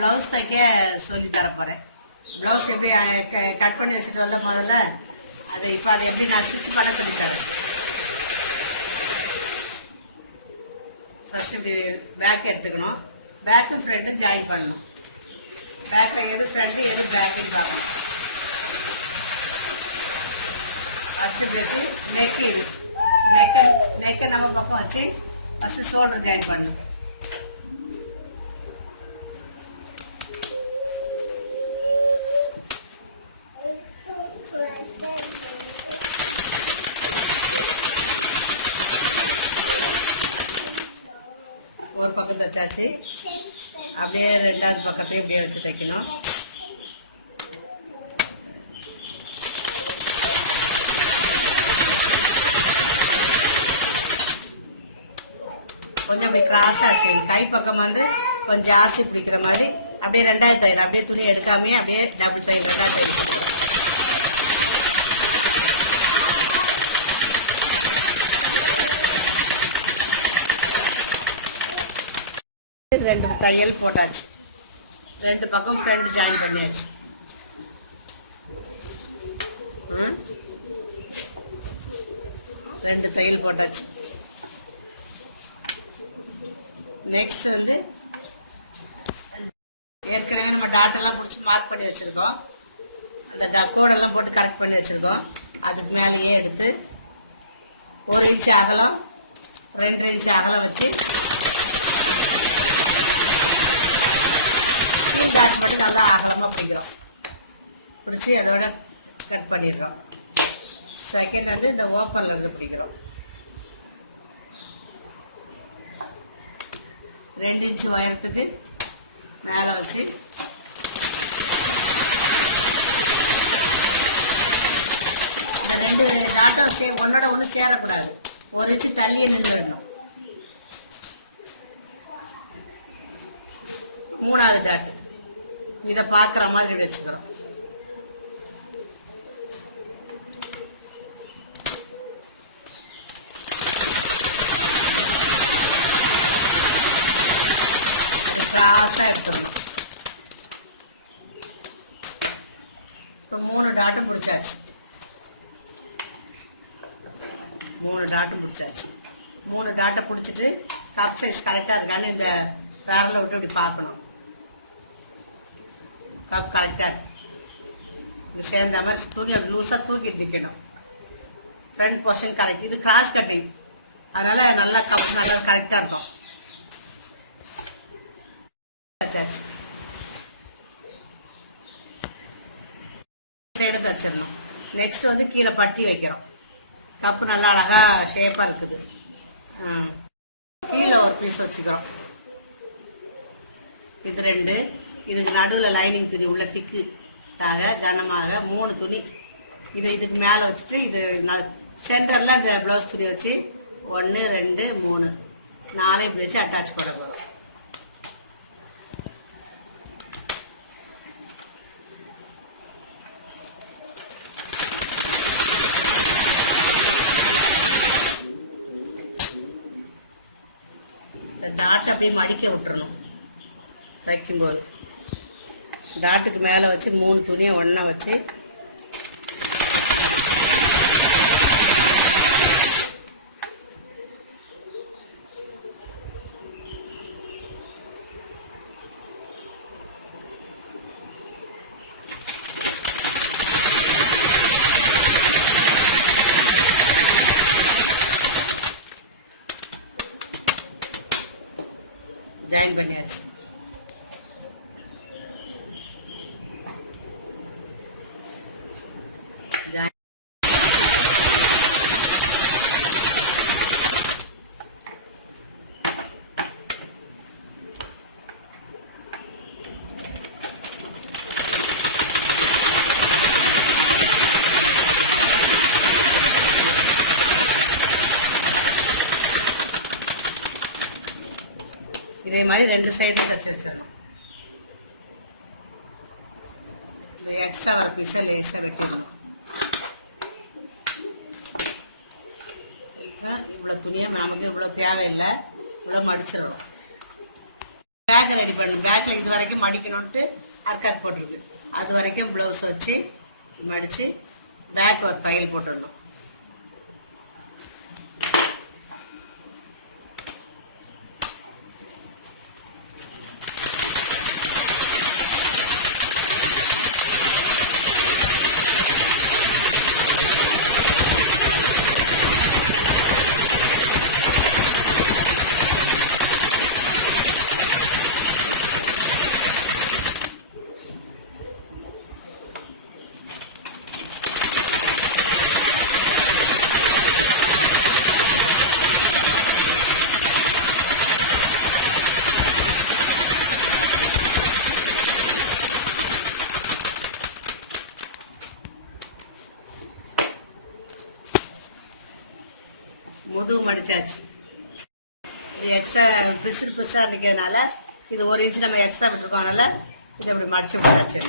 Blouse தைக்க சொல்லி தரப்போகிறேன். ப்ளவுஸ் எப்படி கட் பண்ணி வச்சுட்டோம்ல முதல்ல, அது இப்போ அதை எப்படி நான் ஸ்டிச் பண்ண சொல்லி தரேன். ஃபர்ஸ்ட் இப்படி பேக் எடுத்துக்கணும். பேக்கு ஃப்ரண்ட்டு ஜாயின் பண்ணணும். பேக்கில் எது ஃப்ரண்ட்டு எது பேக்குன்னு பார்க்கணும். ஃபர்ஸ்ட் இப்படி வச்சு நெக்கை நம்ம பக்கம் வச்சு ஃபர்ஸ்ட் ஷோல்டர் ஜாயின் பண்ணணும். ஒரு பக்கம் தைச்சாச்சு. அப்படியே ரெண்டாவது பக்கத்தையும் இப்படியே வச்சு தைக்கணும். கொஞ்சம் அப்படி கிராஸாக அடிச்சுக்கணும். கை பக்கம் வந்து கொஞ்சம் ஜாஸ்தி பிடிக்கிற மாதிரி அப்படியே ரெண்டாவது தையல் அப்படியே துணி எடுக்காமே அப்படியே டபுள் தையல். ரெண்டு தையல் போட்டாச்சு. ரெண்டு பக்கம் ஃப்ரண்ட் ஜாயின் பண்ணியாச்சு. ரெண்டு தையல் போட்டாச்சு. நெக்ஸ்ட் வந்து ஏற்கனவே நம்ம டாட்டெல்லாம் பிடிச்சி மார்க் பண்ணி வச்சிருக்கோம். அந்த கோடெல்லாம் போட்டு கரெக்ட் பண்ணி வச்சிருக்கோம். அதுக்கு மேலேயே எடுத்து 1 இன்ச் அகலம் 2 இன்ச் அகலம் வச்சு நல்லா அகலமாக பிடிக்கிறோம். பிடிச்சி அதோட கட் பண்ணிடுறோம். செகண்ட் வந்து இந்த ஓப்பன்ல இருந்து பிடிக்கிறோம். 2 இன்ச் உயரத்துக்கு மேலே வச்சு ரெண்டு டாட்டும் ஒன்னோட ஒன்று சேரக்கூடாது. 1 இன்ச்சு தள்ளியே நின்றுடணும். மூணாவது டாட் இதை பார்க்குற மாதிரி வச்சுக்கிறோம். இப்போ 3 டாட்டும் பிடிச்சாச்சு. 3 டாட்டும் பிடிச்சாச்சு. 3 டாட்டை பிடிச்சிட்டு கப் சைஸ் கரெக்டாக இருக்கான்னு இந்த பேரில் விட்டு இப்படி பார்க்கணும். கப் கரெக்டாக சேர்ந்த மாதிரி துணி அப்படி லூஸாக தூக்கி நிற்கணும். Front portion correct. இது கிராஸ் கட்டிங், அதனால் நல்லா கப் நல்லா கரெக்டாக இருக்கும். சைடு தச்சிடணும். நெக்ஸ்ட் வந்து கீழே பட்டி வைக்கிறோம். கப்பு நல்லா அழகாக ஷேப்பாக இருக்குது. கீழே ஒரு பீஸ் வச்சுக்கிறோம். இது 2. இதுக்கு நடுவில் லைனிங் துணி உள்ள திக்குக்காக கனமாக 3 துணி இதுக்கு மேலே வச்சுட்டு இது சென்டரில் இந்த ப்ளவுஸ் துணி வச்சு 1 2 3 4 இப்படி வச்சு அட்டாச் பண்ண போகிறோம். டாட்டை அப்படியே மடிக்க விட்டுறணும். தைக்கும்போது டாட்டுக்கு மேலே வச்சு 3 துணியை ஒன்றா வச்சு ஜாயின் பண்ணியாச்சு. இதே மாதிரி 2 சைடு தச்சு வச்சிடணும். எக்ஸ்ட்ரா ஒரு பீஸை லேசாக வைக்கணும். இப்போ இவ்வளோ துணியை நமக்கு இவ்வளோ தேவையில்லை, இவ்வளோ மடிச்சிடணும். பேக் ரெடி பண்ணணும். பேக்கில் இது வரைக்கும் மடிக்கணும்ட்டு அர்க்காத் போட்டிருக்கு. அது வரைக்கும் ப்ளவுஸ் வச்சு மடித்து பேக் ஒரு தையல் போட்டுடணும். முதுகு மடிச்சாச்சு. எக்ஸ்ட்ரா பிசுறு இருக்கிறதுனால இது 1 இன்ச் நம்ம எக்ஸ்ட்ரா விட்டுருக்கோம்னால இது இப்படி மடிச்சு விட்டாச்சு.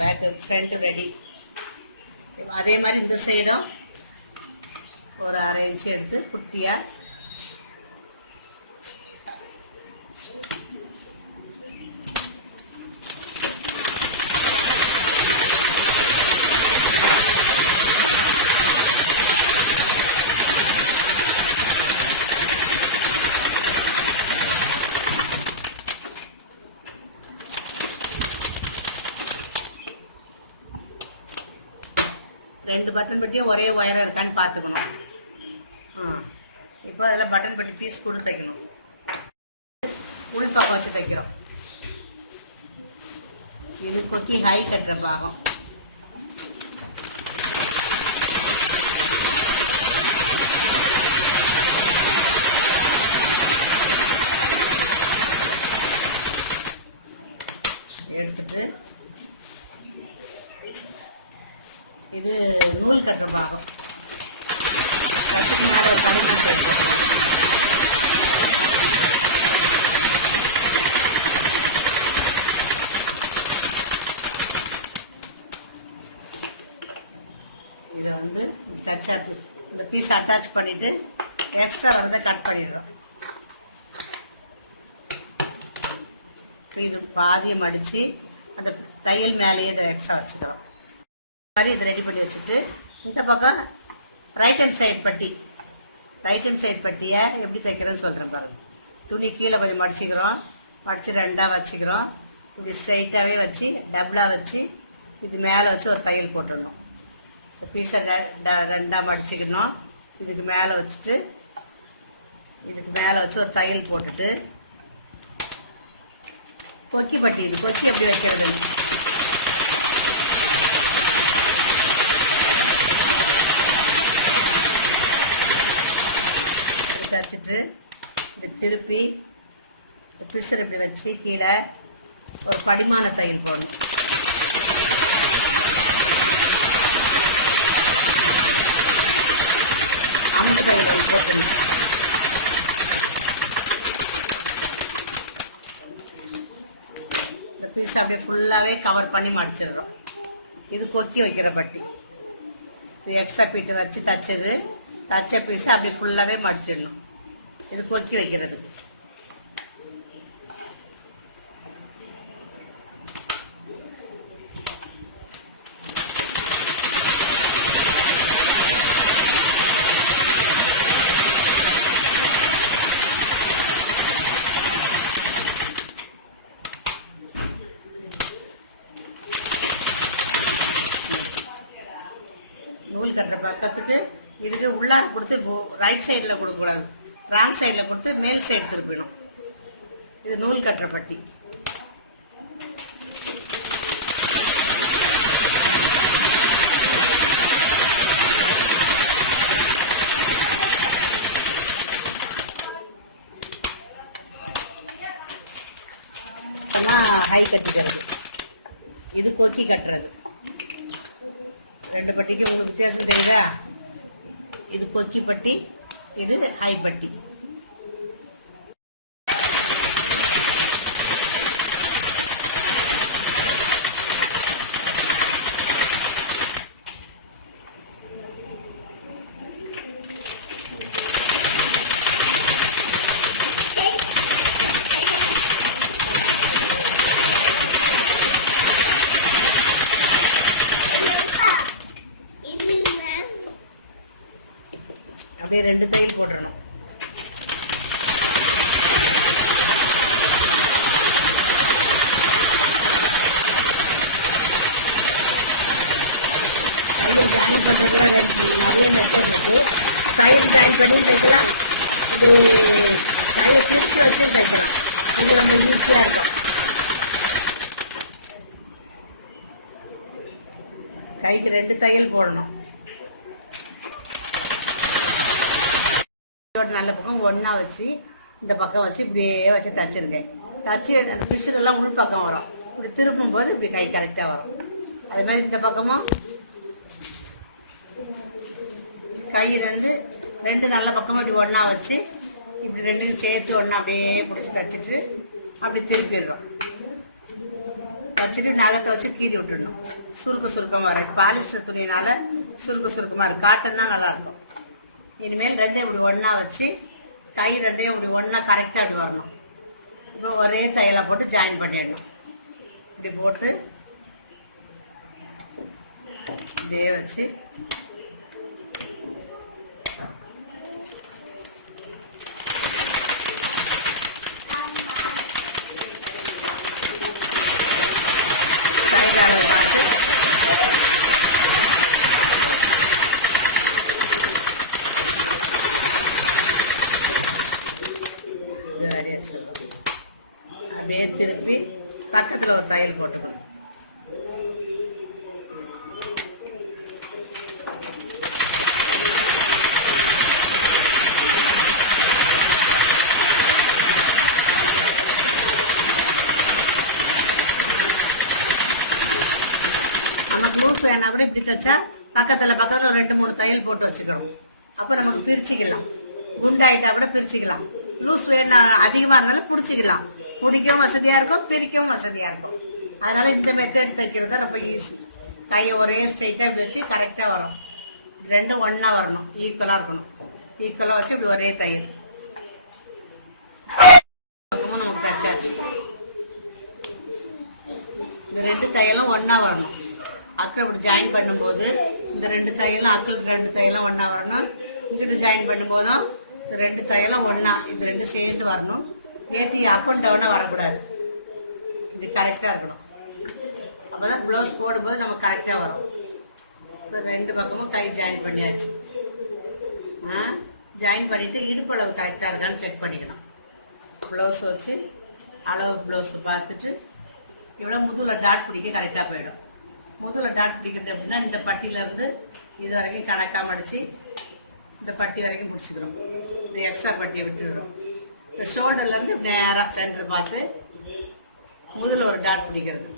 Back front ready. அதே மாதிரி இந்த சைடும் ஒரு 1/2 இன்ச் எடுத்து குட்டியா ரெண்டு பட்டன் பட்டியும் ஒரே ஒயரா இருக்கான்னு பார்த்துக்கணும். இப்போ அதில் பட்டன் பட்டி பீஸ் கூட தைக்கணும். உள்பாக வச்சு தைக்கிறோம். இது கொக்கி ஹை கட்டுற பாகம். எடுத்துட்டு இது நூல் கட்டுற பாகம். இதை வந்து இந்த பீஸ் அட்டாச் பண்ணிட்டு எக்ஸ்ட்ரா வந்து கட் பண்ணிடுறோம். இது பாதியை மடித்து அந்த தையல் மேலேயே இதை எக்ஸ்ட்ரா வச்சுக்கிறோம். மாதிரி இதை ரெடி பண்ணி வச்சுட்டு இந்த பக்கம் ரைட் ஹேண்ட் சைட் பட்டியை எப்படி தைக்கிறேன்னு சொல்கிறேன் பாருங்க. துணி கீழே கொஞ்சம் மடிச்சுக்கிறோம். மடித்து 2ஆக வச்சுக்கிறோம். இப்படி ஸ்ட்ரைட்டாகவே வச்சு டபுளாக வச்சு இது மேலே வச்சு ஒரு தையல் போட்டுடணும். பீஸை 2ஆக மடிச்சுக்கணும். இதுக்கு மேலே வச்சுட்டு இதுக்கு மேலே வச்சு ஒரு தையல் போட்டுட்டு கொக்கி பட்டி கொக்கி எப்படி வைக்கிறது தச்சுட்டு இது திருப்பி பிசர் இப்படி வச்சு கீழே ஒரு படிமான தையல் போடணும். அப்படியே ஃபுல்லாகவே கவர் பண்ணி மடிச்சிடுறோம். இது கொக்கி வைக்கிற பட்டி. இது எக்ஸ்ட்ரா பீட்டு வச்சு தச்ச பீஸை அப்படி ஃபுல்லாகவே மடிச்சிடணும். இது கொக்கி வைக்கிறது. பக்கத்துக்கு இதுக்கு உள்ளார கொடுத்து ரைட் சைடில் கொடுக்கக்கூடாது, ராங் சைடில் கொடுத்து மேல் சைடு திருப்பிடும். இது நூல் கட்டுற பட்டி. ஹை கட்டுறது. இது கொக்கி கட்டுறது. ரெண்டு பட்டிக்கு ஒரு வித்தியாசம் தெரியுதா? இது கொக்கி பட்டி, இது ஹை பட்டி. அப்படியே 2 தையல் போட்டுடணும். கைக்கு 2 தையல் போடணும். நல்ல பக்கம் ஒன்றா வச்சு இந்த பக்கம் வச்சு இப்படியே வச்சு தச்சிருக்கேன். தச்சு அந்த பிசுறெல்லாம் உள் பக்கம் வரும். இப்படி திருப்பும் போது இப்படி கை கரெக்டாக வரும். அதே மாதிரி இந்த பக்கமும் கை 2 நல்ல பக்கமும் இப்படி ஒன்றா வச்சு இப்படி 2 சேர்த்து ஒன்றா அப்படியே பிடிச்சி தச்சுட்டு அப்படி திருப்பிடுறோம். வச்சுட்டு நகத்தை வச்சு கீறி விட்டுடணும். சுருக்கமாக வரும். பாலிஸ்டர் துணியினால சுருக்கமாக இருக்கும். காட்டன் தான் நல்லாயிருக்கும். இனிமேல் 2 இப்படி ஒன்றா வச்சு கை 2 இப்படி ஒன்றா கரெக்டாக அப்படி வரணும். இப்போ ஒரே தையலை போட்டு ஜாயின் பண்ணிடணும். இப்படி போட்டு இப்படியே வச்சு அப்படியே திருப்பி பக்கத்தில் ஒரு தையல் போட்டுருவோம். பக்கத்தில் ஒரு 2-3 தையல் போட்டு வச்சுக்கணும். அப்போ நமக்கு பிரிச்சுக்கலாம். குண்டாயிட்டா கூட பிரிச்சுக்கலாம். லூஸ் வேணா அதிகமாக இருந்தாலும் பிடிச்சிக்கலாம். முடிக்கவும் வசதியாக இருக்கும், பிரிக்கவும் வசதியாக இருக்கும். அதனால இந்த மெத்தட் தைக்கிறது தான் ரொம்ப ஈஸி. கையை ஒரே ஸ்ட்ரெயிட்டாக வச்சு கரெக்டாக வரும். 2 ஒன்றா வரணும். ஈக்குவலாக இருக்கணும். ஈக்குவலாக வச்சு இப்படி ஒரே தையல் நமக்கு தைச்சாச்சு. இந்த 2 தையலும் ஒன்றா வரணும். அக்கில் இப்படி ஜாயின் பண்ணும்போது இந்த 2 தையலும் அக்கில் 2 தையலும் ஒன்றா வரணும். இப்படி ஜாயின் பண்ணும்போதும் இந்த 2 தையலும் ஒன்றா இந்த 2 சேர்ந்து வரணும். ஏற்றி அப் அண்ட் டவுனாக வரக்கூடாது. இப்படி கரெக்டாக இருக்கணும். அப்போ தான் ப்ளவுஸ் போடும்போது நம்ம கரெக்டாக வரும். இப்போ 2 பக்கமும் கை ஜாயின் பண்ணியாச்சு. ஜாயின் பண்ணிவிட்டு இடுப்பளவு கரெக்டாக இருக்கான்னு செக் பண்ணிக்கணும். ப்ளவுஸ் வச்சு அளவு ப்ளவுஸ் பார்த்துட்டு இவ்வளோ முதுகில் டாட் பிடிக்க கரெக்டாக போயிடும். முதுகில் டாட் பிடிக்கிறது அப்படின்னா இந்த பட்டியிலேருந்து இது வரைக்கும் கணக்காக மடித்து இந்த பட்டி வரைக்கும் பிடிச்சிக்கிறோம். இந்த எக்ஸ்ட்ரா பட்டியை விட்டுடுறோம். இந்த ஷோல்டர்லேருந்து நேராக சென்டர் பார்த்து முதல்ல ஒரு டாட் பிடிக்கிறது.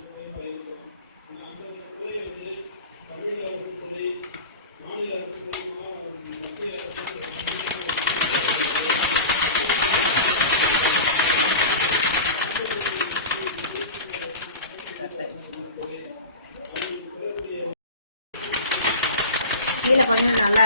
கீழே கொஞ்சம் நல்லா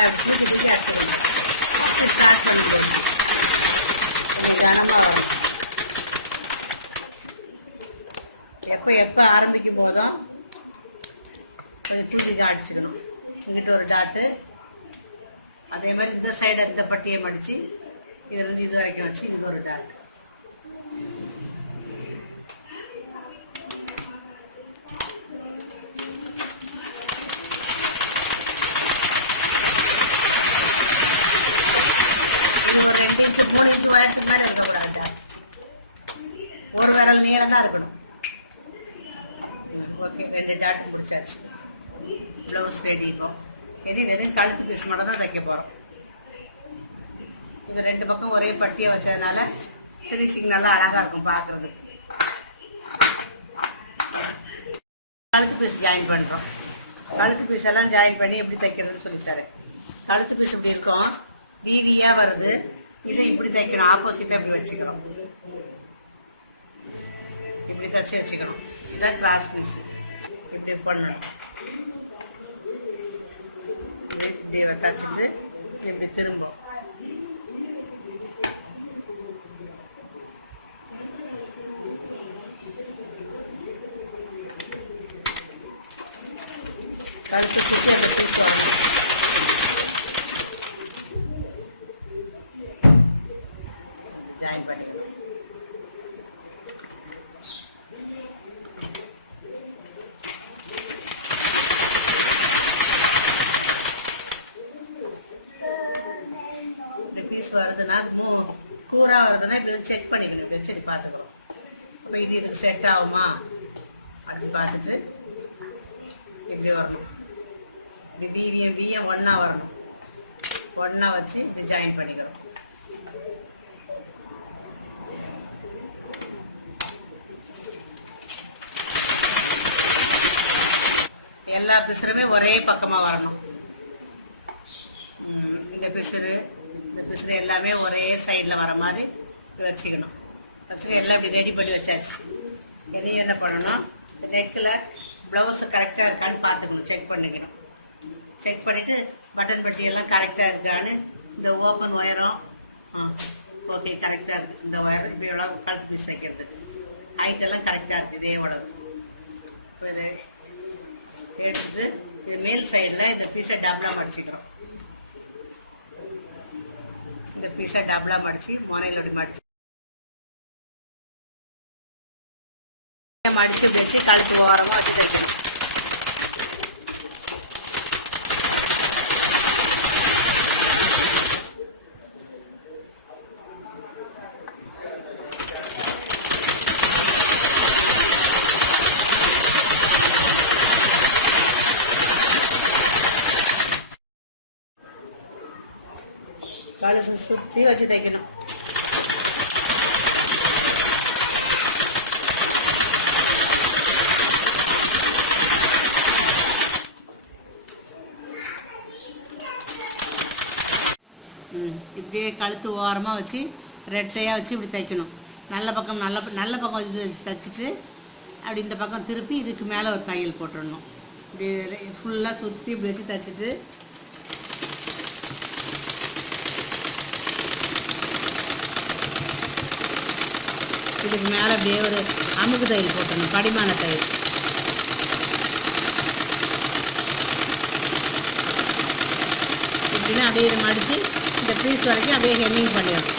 எப்போ ஆரம்பிக்கும் போதும் கொஞ்சம் தூக்கி அடிச்சுக்கணும். இங்கிட்ட ஒரு டாட்டு, அதே மாதிரி இந்த சைடு இந்த பட்டியை மடித்து இது வரைக்கும் வச்சு இது ஒரு டாட்டு. ஒரு விரல் நீளம் தான் இருக்கணும். ஓகே, 2 டாட் பிடிச்சாச்சு. Blouse ready. இப்போ கழுத்து பீஸ் மட்டும் தான் தைக்க போகிறோம். இந்த 2 பக்கம் ஒரே பட்டியை வச்சதுனால ஃபினிஷிங் நல்லா அழகாக இருக்கும் பார்க்குறது. கழுத்து பீஸ் ஜாயின் பண்ணுறோம். கழுத்து பீஸ் எல்லாம் ஜாயின் பண்ணி எப்படி தைக்கிறதுன்னு சொல்லித்தரேன். கழுத்து பீஸ் இப்படி இருக்கும், வீதியாக வருது. இதை இப்படி தைக்கணும். ஆப்போசிட்டாக இப்படி வச்சுக்கிறோம். இப்படி தச்சு வச்சுக்கணும். இதுதான் கிராஸ் பீஸ். இப்படி பண்ணணும். இப்படி தச்சுட்டு இப்படி திரும்பும். இப்படி செக் பண்ணிக்கணும், இப்படி சரி பார்த்துக்கணும். இப்போ இது இதுக்கு செட் ஆகுமா அப்படின்னு பார்த்துட்டு இப்படி வரணும். இப்படி பிவியும் பியும் ஒன்றா வரணும். ஒன்றா வச்சு இப்படி ஜாயின் பண்ணிக்கணும். எல்லா பிசுருமே ஒரே பக்கமாக வரணும். இந்த பிசுறு இந்த பிசுறு எல்லாமே ஒரே சைடில் வர மாதிரி வச்சுக்கணும். வச்சு எல்லாம் இப்படி ரெடி பண்ணி வச்சாச்சு. இதையும் என்ன பண்ணணும், நெக்கில் ப்ளவுஸு கரெக்டாக இருக்கான்னு பார்த்துக்கணும், செக் பண்ணிக்கணும். செக் பண்ணிவிட்டு பட்டன் பட்டி எல்லாம் கரெக்டாக இருக்கான்னு இந்த ஓப்பன் ஒயரும் ஓகே கரெக்டாக இருக்குது. இந்த ஒயர் இப்போ எவ்வளோ கலர் பீஸ் வைக்கிறது ஹைட்டெல்லாம் கரெக்டாக இருக்குது. இதே எவ்வளவு இது எடுத்து இது மேல் சைடில் இந்த பீஸை டபுளாக மடிச்சுக்கிறோம். இந்த பீஸை டபுளாக மடித்து முனையிலோட மடிச்சு மடித்து வச்சு கழுத்து ஓரமாக வச்சு தைக்கணும். கழுத்து சுற்றி வச்சு தைக்கணும். இப்படியே கழுத்து ஓரமாக வச்சு ரெட்டையாக வச்சு இப்படி தைக்கணும். நல்ல பக்கம் நல்ல பக்கம் வச்சு தைச்சிட்டு அப்படி இந்த பக்கம் திருப்பி இதுக்கு மேலே ஒரு தையல் போட்டுடணும். இப்படி ஃபுல்லாக சுற்றி இப்படி வச்சு தைச்சிட்டு இதுக்கு மேலே அப்படியே ஒரு அமுக்கு தையல் போட்டுடணும், படிமான தையல். இப்படின்னா அப்படியே இதை மடித்து இந்த பீஸ் வரைக்கும் அப்படியே ஹெம்மிங் பண்ணிடணும்.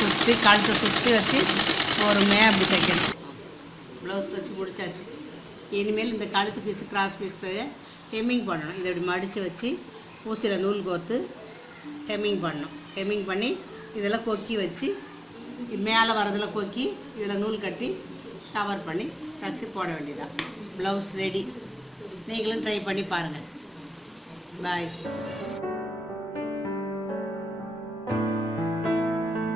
சுற்றி கழுத்தை சுற்றி வச்சு பொறுமையாக அப்படி தைக்கணும். ப்ளவுஸ் வச்சு முடிச்சாச்சு. இனிமேல் இந்த கழுத்து பீஸு கிராஸ் பீஸ் ஹெம்மிங் பண்ணணும். இதை இப்படி மடித்து வச்சு ஊசியில் நூல் கோர்த்து ஹெம்மிங் பண்ணணும். ஹெம்மிங் பண்ணி இதெல்லாம் கொக்கி வச்சு மேலே வரதில் கொக்கி இதில் நூல் கட்டி கவர் பண்ணி தச்சு போட வேண்டியதான். Blouse ready. நீங்களும் ட்ரை பண்ணி பாருங்கள். பாய்.